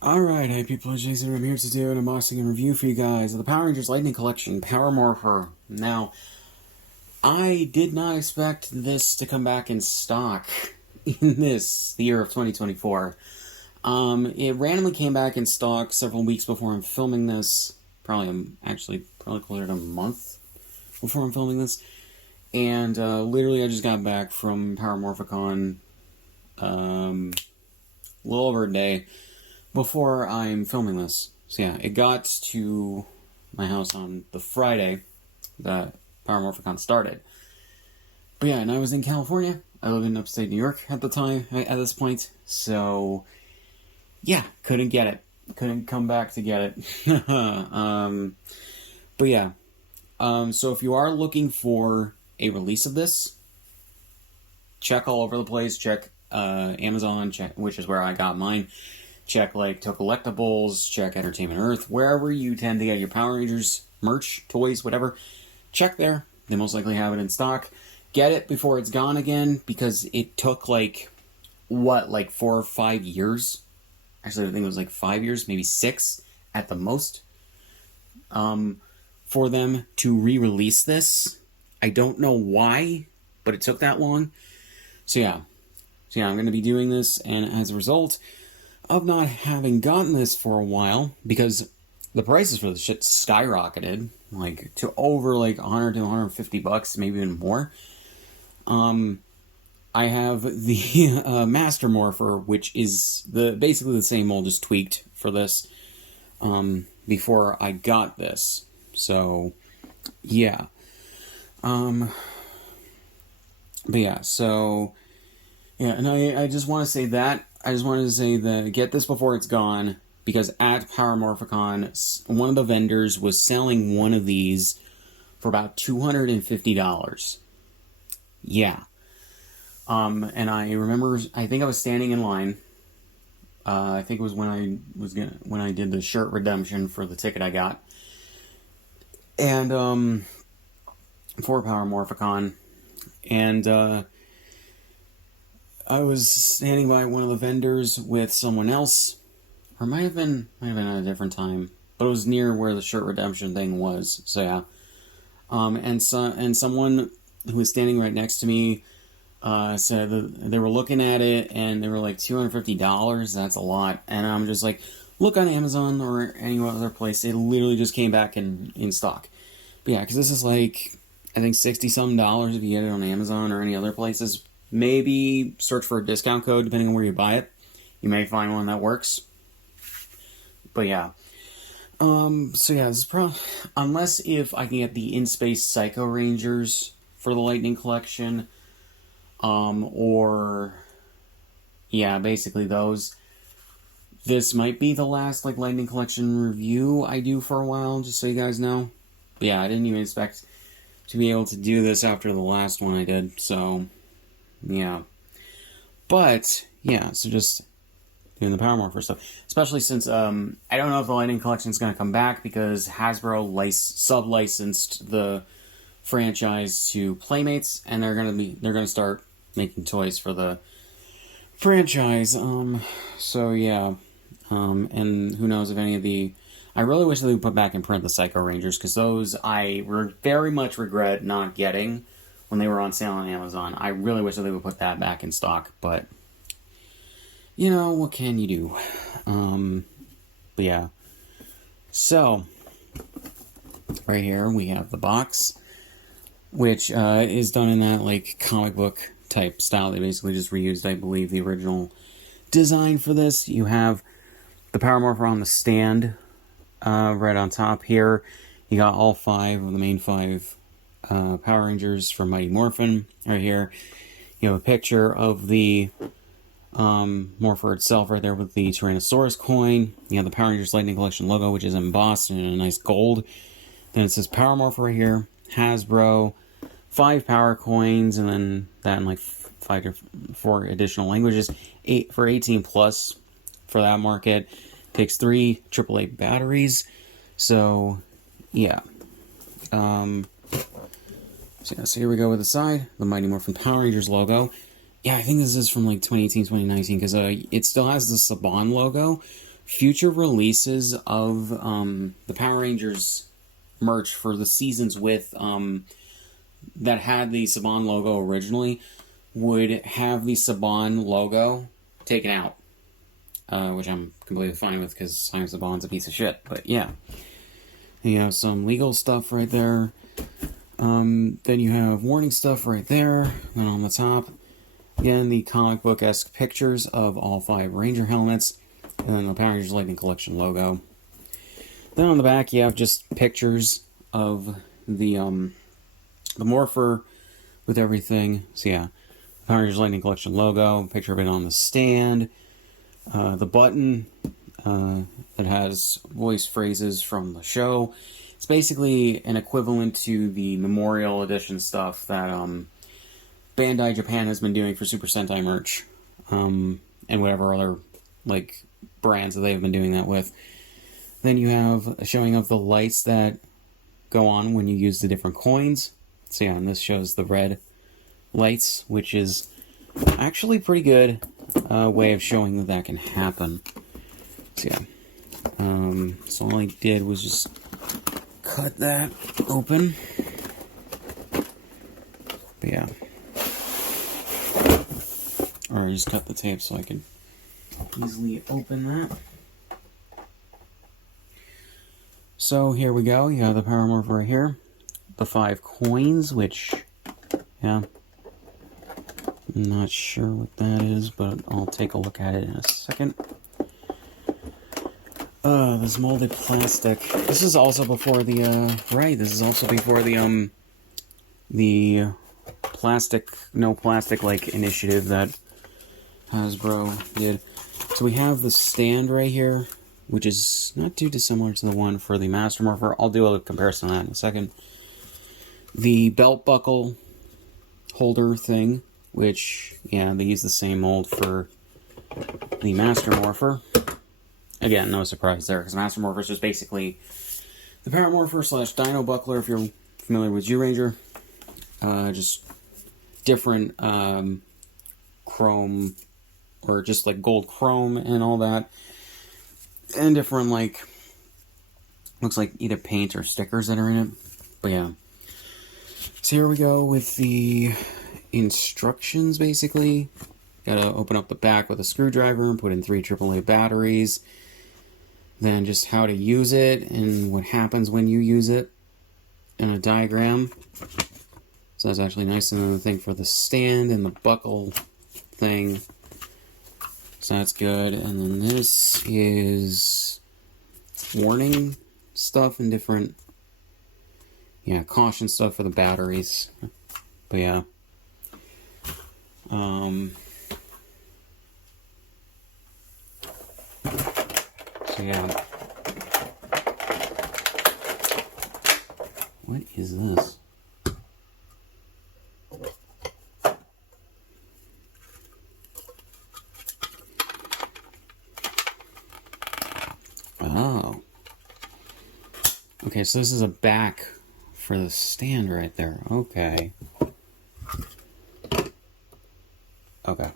Alright, hey people, Jason. I'm here to do an unboxing and review for you guys of the Power Rangers Lightning Collection, Power Morpher. Now, I did not expect this to come back in stock in the year of 2024. It randomly came back in stock several weeks before I'm filming this. Probably closer to a month before I'm filming this. And, literally I just got back from Power Morphicon, a little over a day before I'm filming this. So yeah, it got to my house on the Friday that Power Morphicon started. But yeah, and I was in California. I live in upstate New York at the time, at this point. So yeah, couldn't get it. Couldn't come back to get it. But yeah, so if you are looking for a release of this, check all over the place. Check Amazon, which is where I got mine. Check like To Collectibles, check Entertainment Earth, wherever you tend to get your Power Rangers merch, toys, whatever. Check there. They most likely have it in stock. Get it before it's gone again, because it took like 4 or 5 years. Actually, I think it was like 5 years, maybe 6 at the most, for them to re-release this. I don't know why, but it took that long. So yeah, I'm going to be doing this, and as a result of not having gotten this for a while, because the prices for this shit skyrocketed, like to over like 100 to 150 bucks, maybe even more. I have the Master Morpher, which is basically the same mold, just tweaked for this, before I got this. So yeah. But yeah, so yeah, and I just want to say that. I just wanted to say that get this before it's gone, because at Power Morphicon, one of the vendors was selling one of these for about $250. Yeah. And I remember, I think I was standing in line. I think it was when I did the shirt redemption for the ticket I got. And, for Power Morphicon. And, I was standing by one of the vendors with someone else, or might have been at a different time, but it was near where the shirt redemption thing was. So yeah, and someone who was standing right next to me said that they were looking at it and they were like $250. That's a lot, and I'm just like, look on Amazon or any other place. It literally just came back in stock. But yeah, because this is like, I think $60-some if you get it on Amazon or any other places. Maybe search for a discount code depending on where you buy it. You may find one that works. But yeah. So yeah, this is unless if I can get the In-Space Psycho Rangers for the Lightning Collection, or yeah, basically those. This might be the last like Lightning Collection review I do for a while, just so you guys know. But yeah, I didn't even expect to be able to do this after the last one I did, so yeah. But yeah, so just doing the Power Morpher stuff, especially since I don't know if the Lightning Collection is going to come back, because Hasbro sub-licensed the franchise to Playmates, and they're going to start making toys for the franchise. So yeah, and who knows if any of the. I really wish they would put back in print the Psycho Rangers, because those I very much regret not getting when they were on sale on Amazon. I really wish that they would put that back in stock, but you know, what can you do? But yeah. So, right here we have the box, which is done in that like comic book type style. They basically just reused, I believe, the original design for this. You have the Power Morpher on the stand, right on top here. You got all 5 of the main 5 Power Rangers from Mighty Morphin right here. You have a picture of the Morpher itself right there with the Tyrannosaurus coin. You have the Power Rangers Lightning Collection logo, which is embossed in a nice gold. Then it says Power Morpher right here, Hasbro, 5 power coins, and then that in like 4 additional languages. 8 for 18 plus for that market. Takes 3 AAA batteries. So yeah. So here we go with the side, the Mighty Morphin Power Rangers logo. Yeah, I think this is from like 2018, 2019, because it still has the Saban logo future releases of the Power Rangers merch for the seasons with that had the Saban logo originally would have the Saban logo taken out, which I'm completely fine with because Simon Saban's a piece of shit. But yeah, you have some legal stuff right there. Then you have warning stuff right there. Then on the top, again, the comic book-esque pictures of all 5 Ranger helmets, and then the Power Rangers Lightning Collection logo. Then on the back, you have just pictures of the Morpher with everything. So yeah, Power Rangers Lightning Collection logo, picture of it on the stand, the button that has voice phrases from the show. It's basically an equivalent to the Memorial Edition stuff that Bandai Japan has been doing for Super Sentai merch, and whatever other like brands that they've been doing that with. Then you have a showing of the lights that go on when you use the different coins. So yeah, and this shows the red lights, which is actually pretty good way of showing that can happen. So yeah, so all I did was just cut that open. But yeah, or I just cut the tape so I can easily open that. So here we go. You have the Power Morpher right here. The 5 coins, which, yeah, I'm not sure what that is, but I'll take a look at it in a second. This molded plastic. This is also before the, this is also before the plastic, no plastic, like, initiative that Hasbro did. So we have the stand right here, which is not too dissimilar to the one for the Master Morpher. I'll do a comparison of that in a second. The belt buckle holder thing, which, yeah, they use the same mold for the Master Morpher. Again, no surprise there, because Master Morpher is just basically the Power Morpher / Dino Buckler, if you're familiar with Zyuranger. Just different chrome, or just like gold chrome and all that. And different, like, looks like either paint or stickers that are in it. But yeah. So here we go with the instructions, basically. Gotta open up the back with a screwdriver and put in 3 AAA batteries. Then just how to use it and what happens when you use it. And a diagram. So that's actually nice. And then the thing for the stand and the buckle thing. So that's good. And then this is warning stuff and different, yeah, caution stuff for the batteries. But yeah. So yeah. What is this? Oh. Okay, so this is a back for the stand right there. Okay. Okay.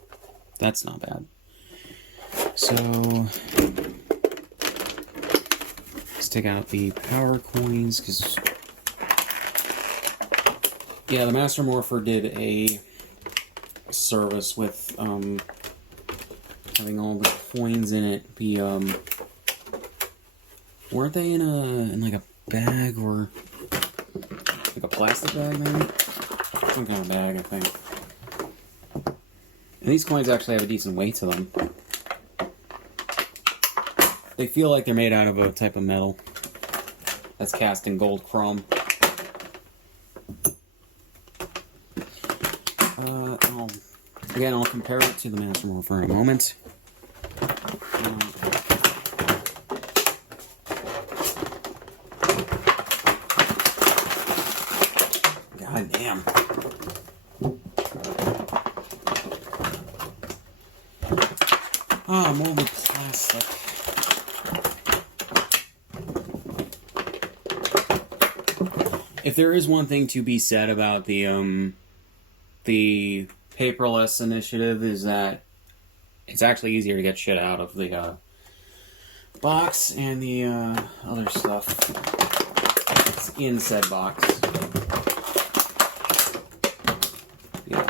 That's not bad. So, let's take out the power coins, because, yeah, the Master Morpher did a service with having all the coins in it be, weren't they in like a bag, or like a plastic bag, maybe? Some kind of bag, I think. And these coins actually have a decent weight to them. They feel like they're made out of a type of metal that's cast in gold chrome. Again, I'll compare it to the Master Morpher in a moment. God damn. Ah, molded plastic. If there is one thing to be said about the paperless initiative, is that it's actually easier to get shit out of the box and the other stuff that's in said box. Yeah.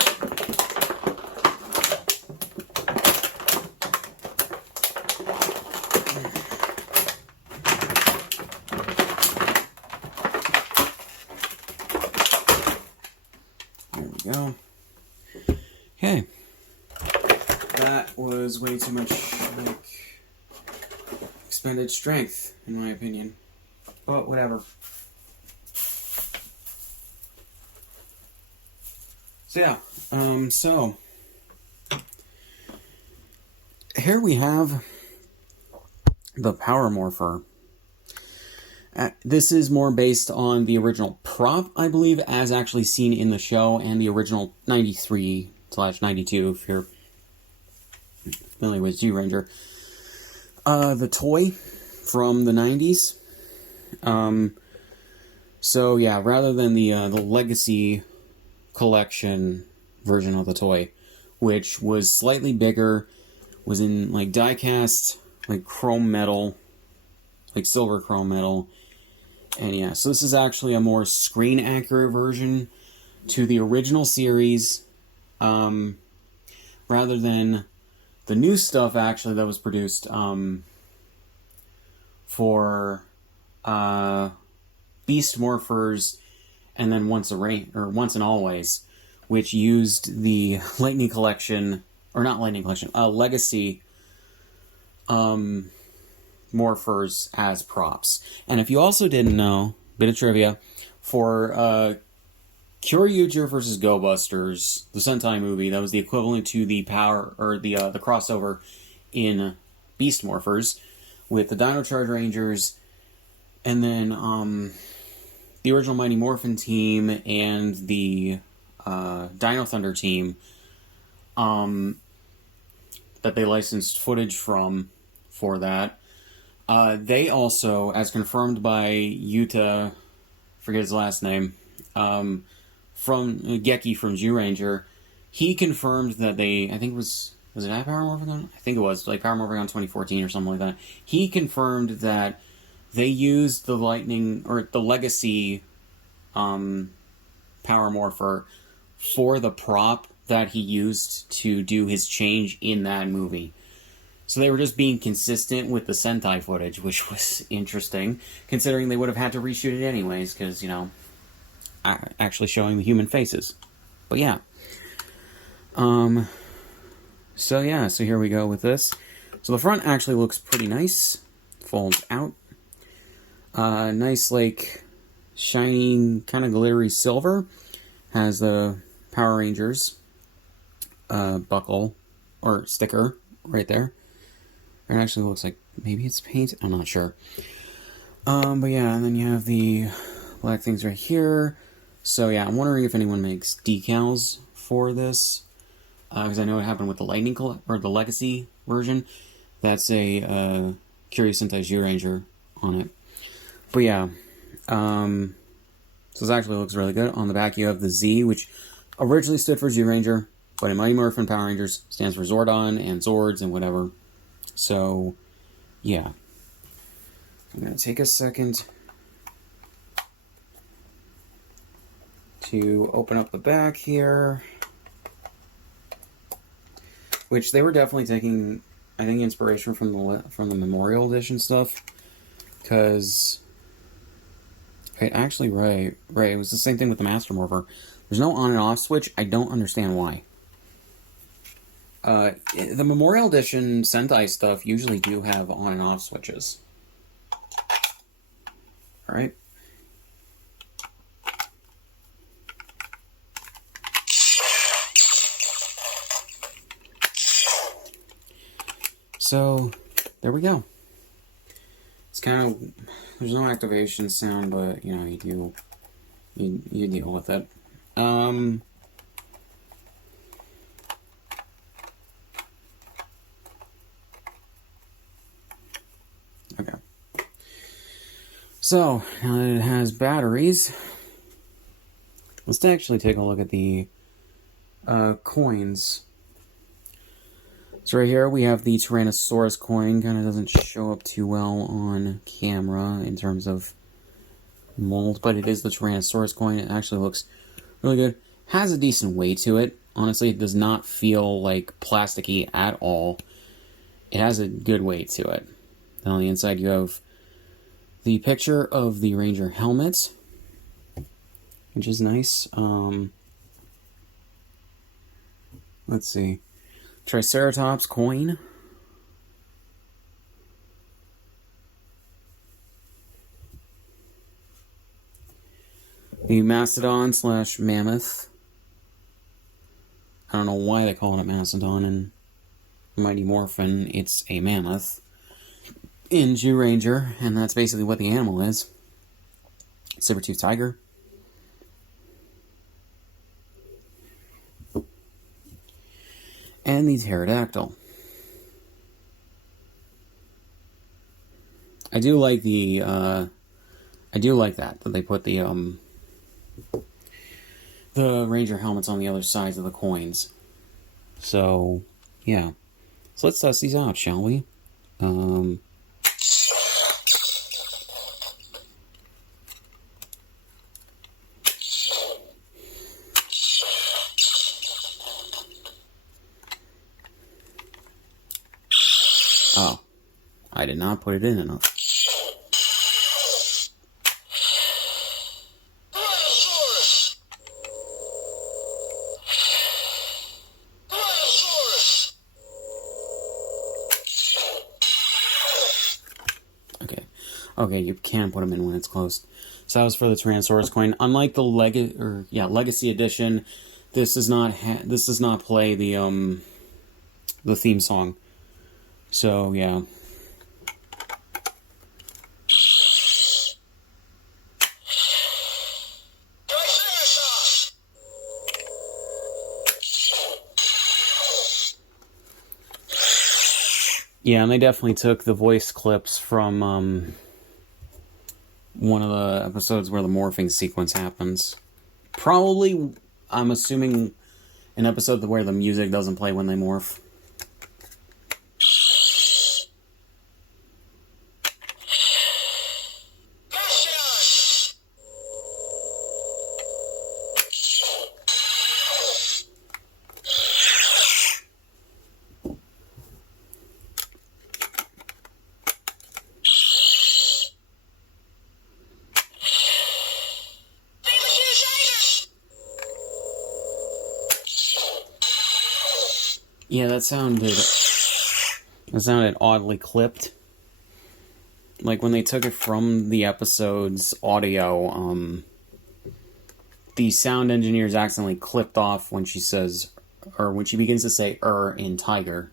There we go. Okay. That was way too much, like, expended strength, in my opinion. But whatever. So yeah, so here we have the Power Morpher. This is more based on the original prop, I believe, as actually seen in the show, and the original 93/92, if you're familiar with Zyuranger. The toy from the 90s. So yeah, rather than the Legacy collection version of the toy, which was slightly bigger, was in like die-cast, like chrome metal, like silver chrome metal, and yeah, so this is actually a more screen-accurate version to the original series, rather than the new stuff actually that was produced for Beast Morphers, and then Once and Always, which used the Lightning Collection, or not Lightning Collection, Legacy Morphers as props. And if you also didn't know, bit of trivia, for Kyoryuger vs. Go Busters, the Sentai movie, that was the equivalent to the power, or the crossover in Beast Morphers, with the Dino Charge Rangers, and then the original Mighty Morphin team and the Dino Thunder team that they licensed footage from for that. They also, as confirmed by Yuta, forget his last name, from Geki from Zyuranger, he confirmed that they, I think it was it at Power Morphin? I think it was, like Power Morphin 2014 or something like that. He confirmed that they used the Lightning, or the Legacy Power Morpher for the prop that he used to do his change in that movie. So they were just being consistent with the Sentai footage, which was interesting, considering they would have had to reshoot it anyways, because, you know, actually showing the human faces. But yeah. So yeah, so here we go with this. So the front actually looks pretty nice. Folds out. Nice, like, shiny, kind of glittery silver. Has the Power Rangers buckle, or sticker, right there. It actually looks like, maybe it's paint? I'm not sure. But yeah, and then you have the black things right here. So yeah, I'm wondering if anyone makes decals for this. Because I know it happened with the or the Legacy version. That's a Curious Sentai Zyuranger on it. But yeah, so this actually looks really good. On the back you have the Z, which originally stood for Zyuranger, but in Mighty Morphin Power Rangers stands for Zordon and Zords and whatever. So, yeah. I'm going to take a second to open up the back here. Which they were definitely taking, I think, inspiration from the Memorial Edition stuff. Because, actually, right, it was the same thing with the Master Morpher. There's no on and off switch. I don't understand why. The Memorial Edition Sentai stuff usually do have on and off switches. Alright. So, there we go. It's kind of, there's no activation sound, but, you know, you deal with it. Okay. So, now that it has batteries, let's actually take a look at the coins. So right here we have the Tyrannosaurus coin. Kind of doesn't show up too well on camera in terms of mold, but it is the Tyrannosaurus coin. It actually looks really good. Has a decent weight to it. Honestly, it does not feel like plasticky at all. It has a good weight to it. Then on the inside you have the picture of the Ranger helmet, which is nice. Let's see. Triceratops coin. The Mastodon / Mammoth. I don't know why they call it a Mastodon in Mighty Morphin. It's a mammoth in Ranger, and that's basically what the animal is. Saber-tooth tiger. And the pterodactyl. I do like that they put the Ranger helmets on the other sides of the coins. So, yeah. So let's test these out, shall we? Oh, I did not put it in enough. Okay, you can put them in when it's closed. So that was for the Tyrannosaurus coin. Unlike the Legacy Edition, this does not play the theme song. So yeah. Yeah, and they definitely took the voice clips from one of the episodes where the morphing sequence happens. Probably, I'm assuming, an episode where the music doesn't play when they morph. Yeah, that sounded oddly clipped. Like when they took it from the episode's audio, the sound engineers accidentally clipped off when she says, or when she begins to say in tiger.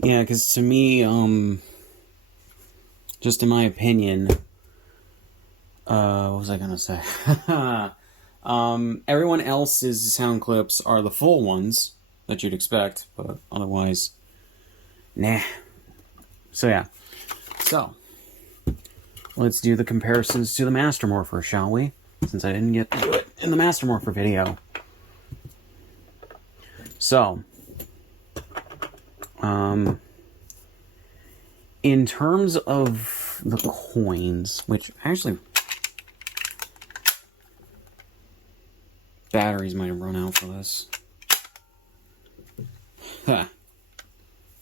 Yeah, because to me, just in my opinion, what was I gonna say? Everyone else's sound clips are the full ones that you'd expect, but otherwise, nah. So yeah. So, let's do the comparisons to the Master Morpher, shall we? Since I didn't get to do it in the Master Morpher video. So, in terms of the coins, which actually batteries might have run out for this. Huh.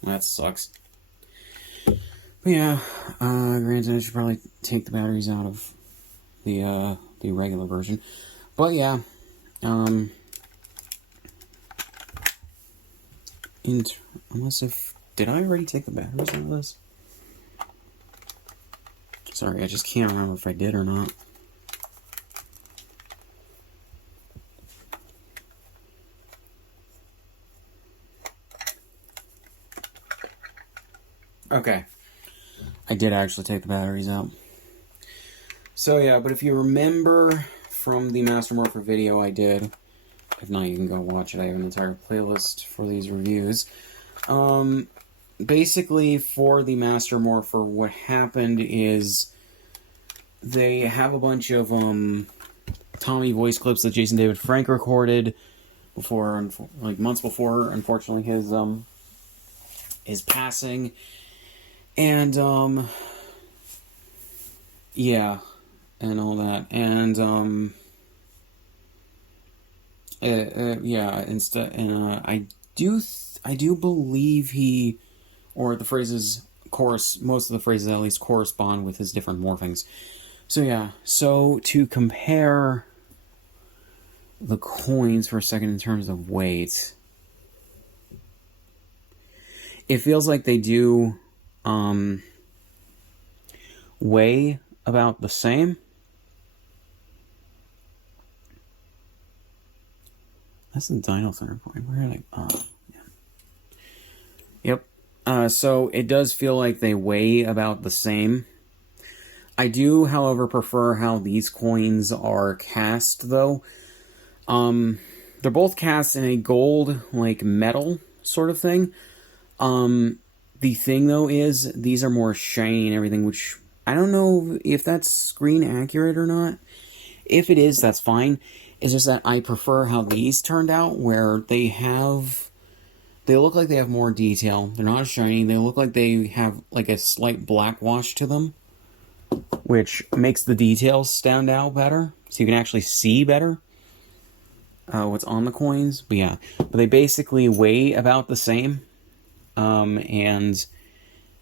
That sucks. But yeah, granted I should probably take the batteries out of the regular version. But yeah, did I already take the batteries out of this? Sorry, I just can't remember if I did or not. Okay. I did actually take the batteries out. So yeah, but if you remember from the Master Morpher video I did, if not, you can go watch it. I have an entire playlist for these reviews. basically for the Master Morpher, what happened is they have a bunch of Tommy voice clips that Jason David Frank recorded before, like months before, unfortunately, his passing. And yeah, and all that. And yeah, instead, and I do believe he, or the phrases most of the phrases at least correspond with his different morphings. So yeah, so to compare the coins for a second in terms of weight, it feels like they do weigh about the same. That's the Dino Center coin. Where are they? Yeah. Yep. So it does feel like they weigh about the same. I do, however, prefer how these coins are cast, though. They're both cast in a gold, like, metal sort of thing. The thing, though, is these are more shiny and everything, which I don't know if that's screen accurate or not. If it is, that's fine. It's just that I prefer how these turned out, where they look like they have more detail. They're not as shiny. They look like they have, like, a slight black wash to them, which makes the details stand out better, so you can actually see better what's on the coins. But yeah, but they basically weigh about the same, and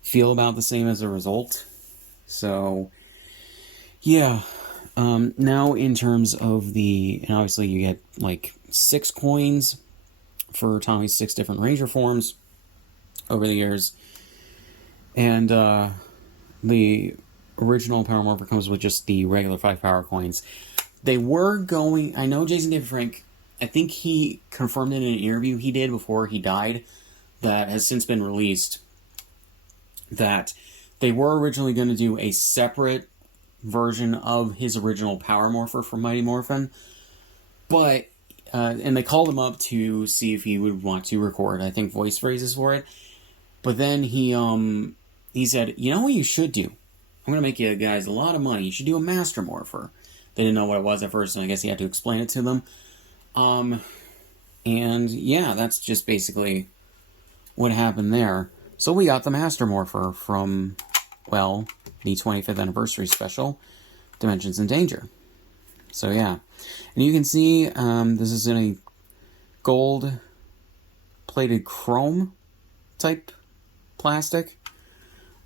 feel about the same as a result. So yeah, now in terms of and obviously you get like 6 coins for Tommy's 6 different Ranger forms over the years, and the original Power Morpher comes with just the regular 5 power coins. They were going, I know Jason David Frank, I think he confirmed in an interview he did before he died, that has since been released, that they were originally going to do a separate version of his original Power Morpher from Mighty Morphin, but, and they called him up to see if he would want to record, I think, voice phrases for it, but then he said, you know what you should do? I'm going to make you guys a lot of money. You should do a Master Morpher. They didn't know what it was at first, and I guess he had to explain it to them. And yeah, that's just basically what happened there. So we got the Master Morpher from, well, the 25th anniversary special, Dimensions in Danger. So yeah. And you can see this is in a gold-plated chrome type plastic.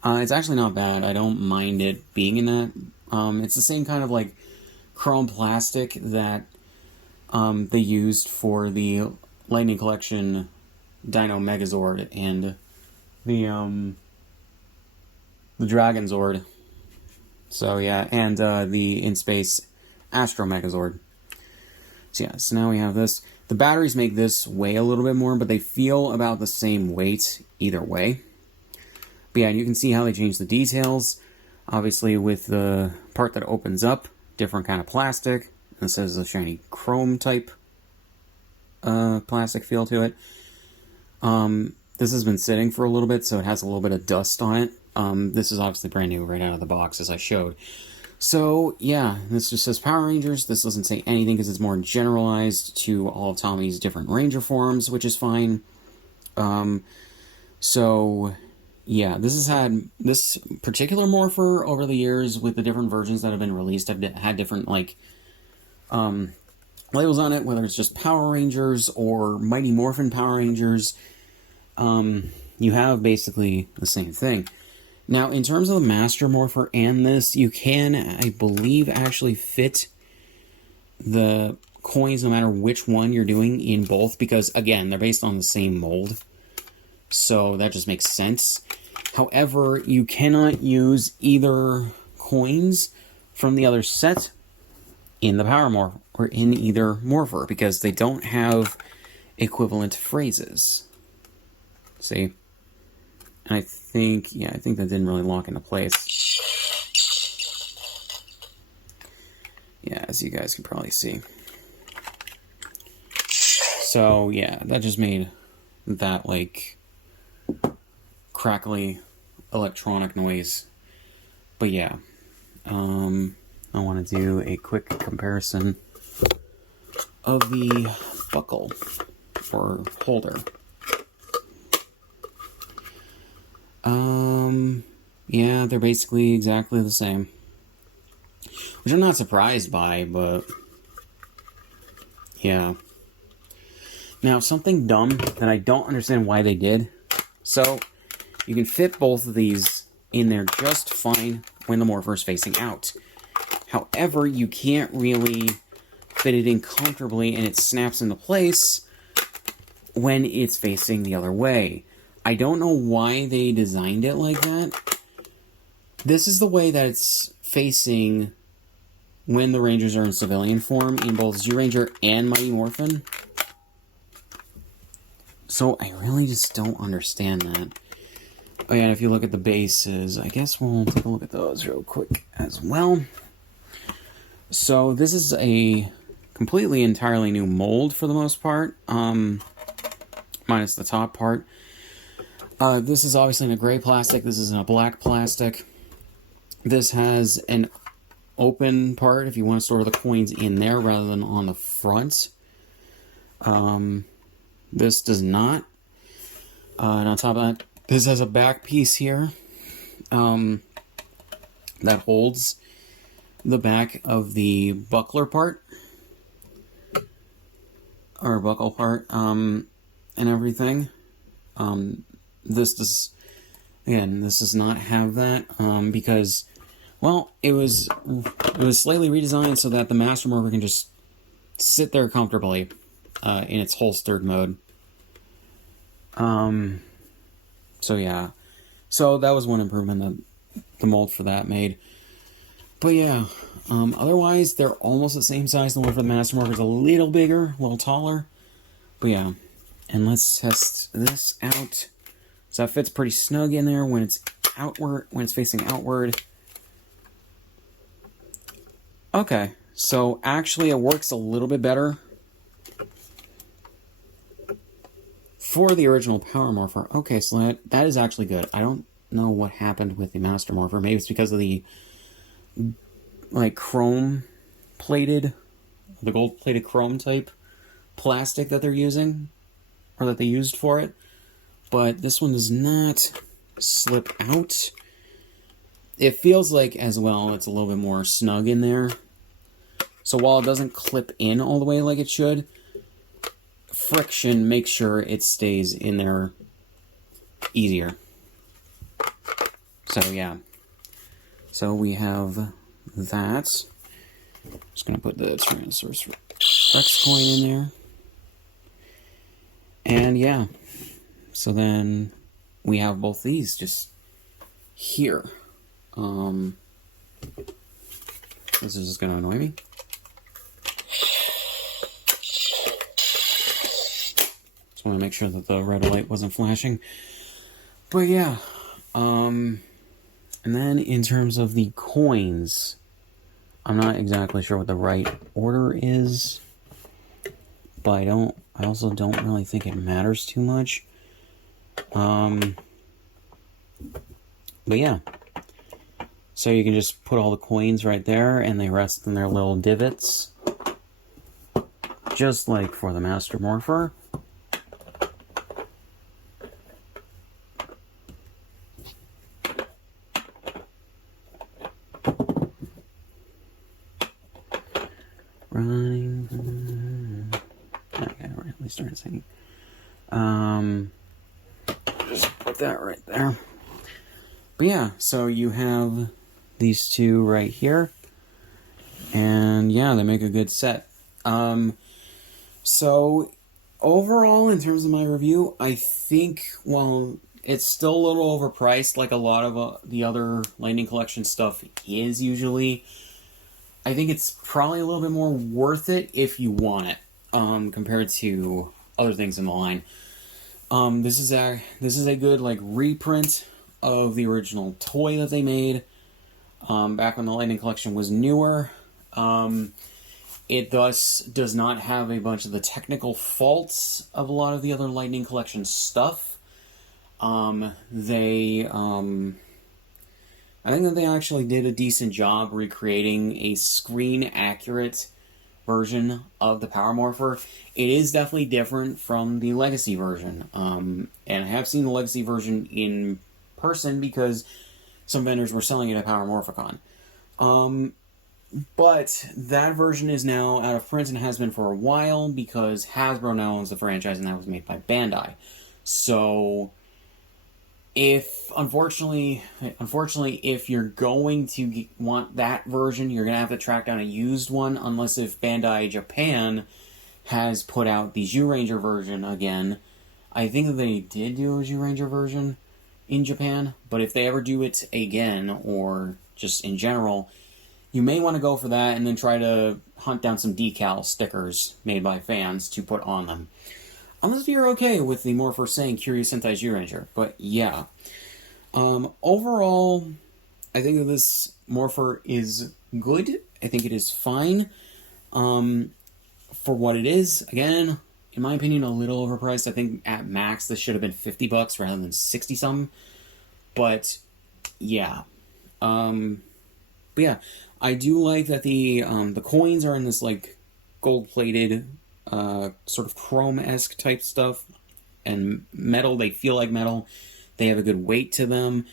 It's actually not bad. I don't mind it being in that. It's the same kind of like chrome plastic that they used for the Lightning Collection Dino Megazord and the Dragon Zord. So yeah, and the In Space Astro Megazord. So yeah, so now we have this. The batteries make this weigh a little bit more, but they feel about the same weight either way. But yeah, you can see how they change the details. Obviously, with the part that opens up, different kind of plastic. This has a shiny chrome type plastic feel to it. This has been sitting for a little bit, so it has a little bit of dust on it. This is obviously brand new right out of the box, as I showed. So, yeah, this just says Power Rangers. This doesn't say anything because it's more generalized to all of Tommy's different Ranger forms, which is fine. So, yeah, this particular Morpher over the years with the different versions that have been released have had different, like, labels on it, whether it's just Power Rangers or Mighty Morphin Power Rangers. You have basically the same thing. Now, in terms of the Master Morpher and this, you can, I believe, actually fit the coins no matter which one you're doing in both, because, again, they're based on the same mold. So that just makes sense. However, you cannot use either coins from the other set in the Power Morpher or in either Morpher, because they don't have equivalent phrases. See? And I think that didn't really lock into place. Yeah, as you guys can probably see. So, yeah, that just made that, like, crackly electronic noise. But yeah, I want to do a quick comparison of the buckle or holder. Yeah, they're basically exactly the same, which I'm not surprised by, but yeah. Now, something dumb that I don't understand why they did. So, you can fit both of these in there just fine when the Morpher is facing out. However, you can't really fit it in comfortably and it snaps into place when it's facing the other way. I don't know why they designed it like that. This is the way that it's facing when the Rangers are in civilian form in both Zyuranger and Mighty Morphin. So I really just don't understand that. Oh yeah, and if you look at the bases, I guess we'll take a look at those real quick as well. So this is a completely entirely new mold for the most part, minus the top part. This is obviously in a gray plastic. This is in a black plastic. This has an open part if you want to store the coins in there rather than on the front. This does not. And on top of that, this has a back piece here that holds the back of the buckler part, or buckle part, and everything. This does not have that, because, well, it was slightly redesigned so that the Master Morpher can just sit there comfortably in its holstered mode. So yeah, so that was one improvement that the mold for that made. But yeah, otherwise they're almost the same size. The one for the Master Morpher is a little bigger, a little taller. But yeah, and let's test this out. So that fits pretty snug in there when it's outward, when it's facing outward. Okay, so actually it works a little bit better for the original Power Morpher. Okay, so that is actually good. I don't know what happened with the Master Morpher. Maybe it's because of the, like, chrome-plated, the gold-plated chrome type plastic that they're using, or that they used for it. But this one does not slip out. It feels like, as well, it's a little bit more snug in there. So while it doesn't clip in all the way like it should, friction makes sure it stays in there easier. So yeah. So we have that. Just going to put the Tyrannosaurus Rex coin in there. And yeah. So then we have both these just here. This is just going to annoy me. Just want to make sure that the red light wasn't flashing. But yeah. And then in terms of the coins, I'm not exactly sure what the right order is. But I also don't really think it matters too much. But yeah. So you can just put all the coins right there, and they rest in their little divots. Just like for the Master Morpher. Running. Okay, we're at least starting singing. Just put that right there. But yeah, so you have these two right here. And yeah, they make a good set. So overall, in terms of my review, I think, well, it's still a little overpriced, like a lot of the other Lightning Collection stuff is usually. I think it's probably a little bit more worth it if you want it, compared to other things in the line. This is a good, like, reprint of the original toy that they made back when the Lightning Collection was newer. It thus does not have a bunch of the technical faults of a lot of the other Lightning Collection stuff. I think that they actually did a decent job recreating a screen-accurate version of the Power Morpher. It is definitely different from the Legacy version. And I have seen the Legacy version in person because some vendors were selling it at Power Morphicon. But that version is now out of print and has been for a while because Hasbro now owns the franchise and that was made by Bandai. So, unfortunately, if you're going to want that version, you're going to have to track down a used one, unless if Bandai Japan has put out the Zyuranger version again. I think that they did do a Zyuranger version in Japan, but if they ever do it again, or just in general, you may want to go for that and then try to hunt down some decal stickers made by fans to put on them. Unless you're okay with the Morpher saying Curious Sentai Zyuranger. But yeah. Overall, I think that this Morpher is good. I think it is fine. For what it is, again, in my opinion, a little overpriced. I think at max this should have been $50 rather than 60-something. But yeah. But yeah, I do like that the coins are in this like gold-plated sort of chrome-esque type stuff, and metal. They feel like metal. They have a good weight to them.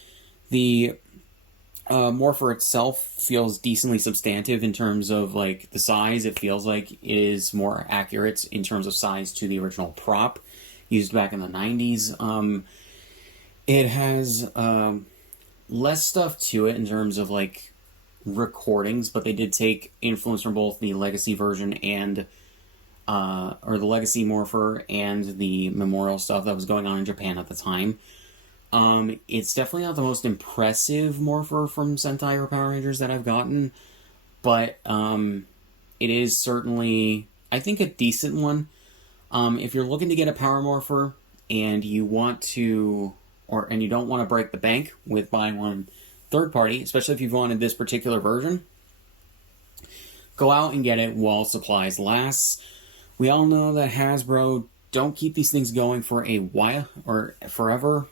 The Morpher itself feels decently substantive in terms of like the size. It feels like it is more accurate in terms of size to the original prop used back in the 90s. It has less stuff to it in terms of like recordings, but they did take influence from both the Legacy version and or the Legacy Morpher and the Memorial stuff that was going on in Japan at the time. It's definitely not the most impressive Morpher from Sentai or Power Rangers that I've gotten, but it is certainly, I think, a decent one. If you're looking to get a Power Morpher and you want to, and you don't want to break the bank with buying one third party, especially if you've wanted this particular version, go out and get it while supplies last. We all know that Hasbro don't keep these things going for a while or forever,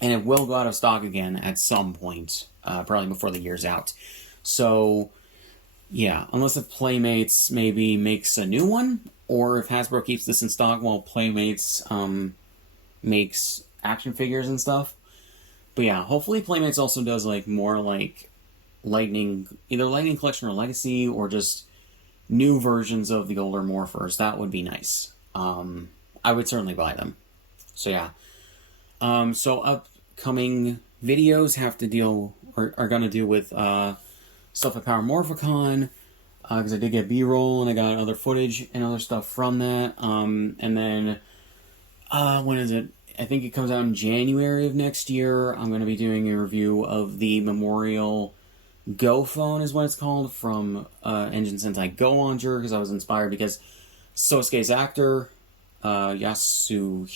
and it will go out of stock again at some point, probably before the year's out. So, yeah, unless if Playmates maybe makes a new one, or if Hasbro keeps this in stock while Playmates makes action figures and stuff. But yeah, hopefully Playmates also does like more like either Lightning Collection or Legacy, or just new versions of the older Morphers. That would be nice. I would certainly buy them. So yeah. So upcoming videos have to deal, or are going to deal with stuff at Power Morphicon, because I did get B-roll and I got other footage and other stuff from that. And then, when is it? I think it comes out in January of next year. I'm going to be doing a review of the Memorial Go phone, is what it's called, from Engine Sentai Go Launcher, because I was inspired because Sosuke's actor, Yasuhira,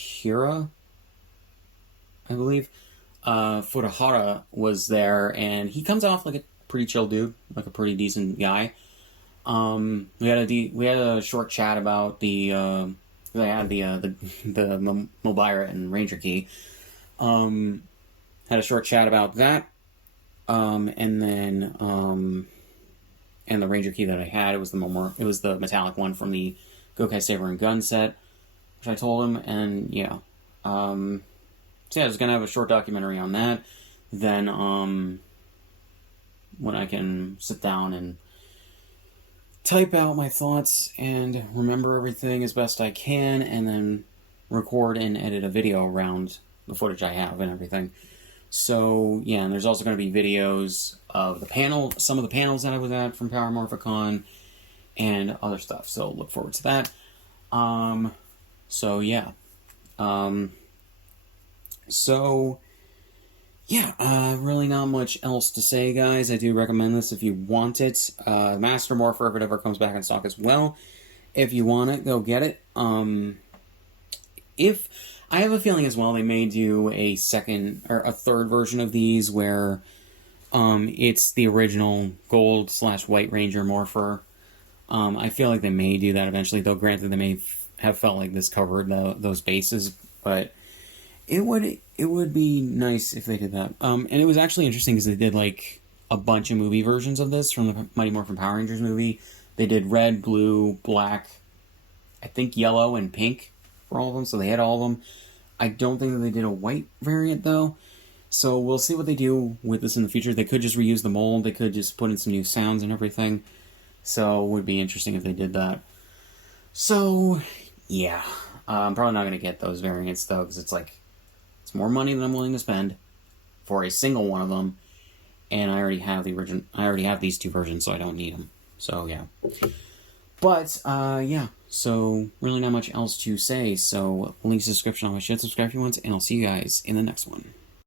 I believe, Furuhara, was there, and he comes off like a pretty chill dude, like a pretty decent guy. We had a short chat about the they had the Mobira and Ranger Key. Had a short chat about that. And then and the Ranger Key that I had, it was the metallic one from the Gokai Saber and Gun set, which I told him, and yeah. So yeah, I was gonna have a short documentary on that. Then when I can sit down and type out my thoughts and remember everything as best I can, and then record and edit a video around the footage I have and everything. So yeah, and there's also going to be videos of some of the panels that I was at from Power Morphicon, and other stuff. So look forward to that. So yeah. Really not much else to say, guys. I do recommend this if you want it. Master Morpher, if it ever comes back in stock as well. If you want it, go get it. If I have a feeling as well, they may do a second or a third version of these where it's the original gold/white Ranger Morpher. I feel like they may do that eventually, though granted they may have felt like this covered those bases, but It would be nice if they did that. And it was actually interesting because they did like a bunch of movie versions of this from the Mighty Morphin Power Rangers movie. They did red, blue, black, I think yellow and pink for all of them. So they had all of them. I don't think that they did a white variant though. So we'll see what they do with this in the future. They could just reuse the mold. They could just put in some new sounds and everything. So it would be interesting if they did that. So, yeah. I'm probably not going to get those variants, though, because it's like, it's more money than I'm willing to spend for a single one of them. And I already have the original. I already have these two versions, so I don't need them. So, yeah. But, yeah. So, really not much else to say. So, link to the description on my shit. Subscribe if you want, and I'll see you guys in the next one.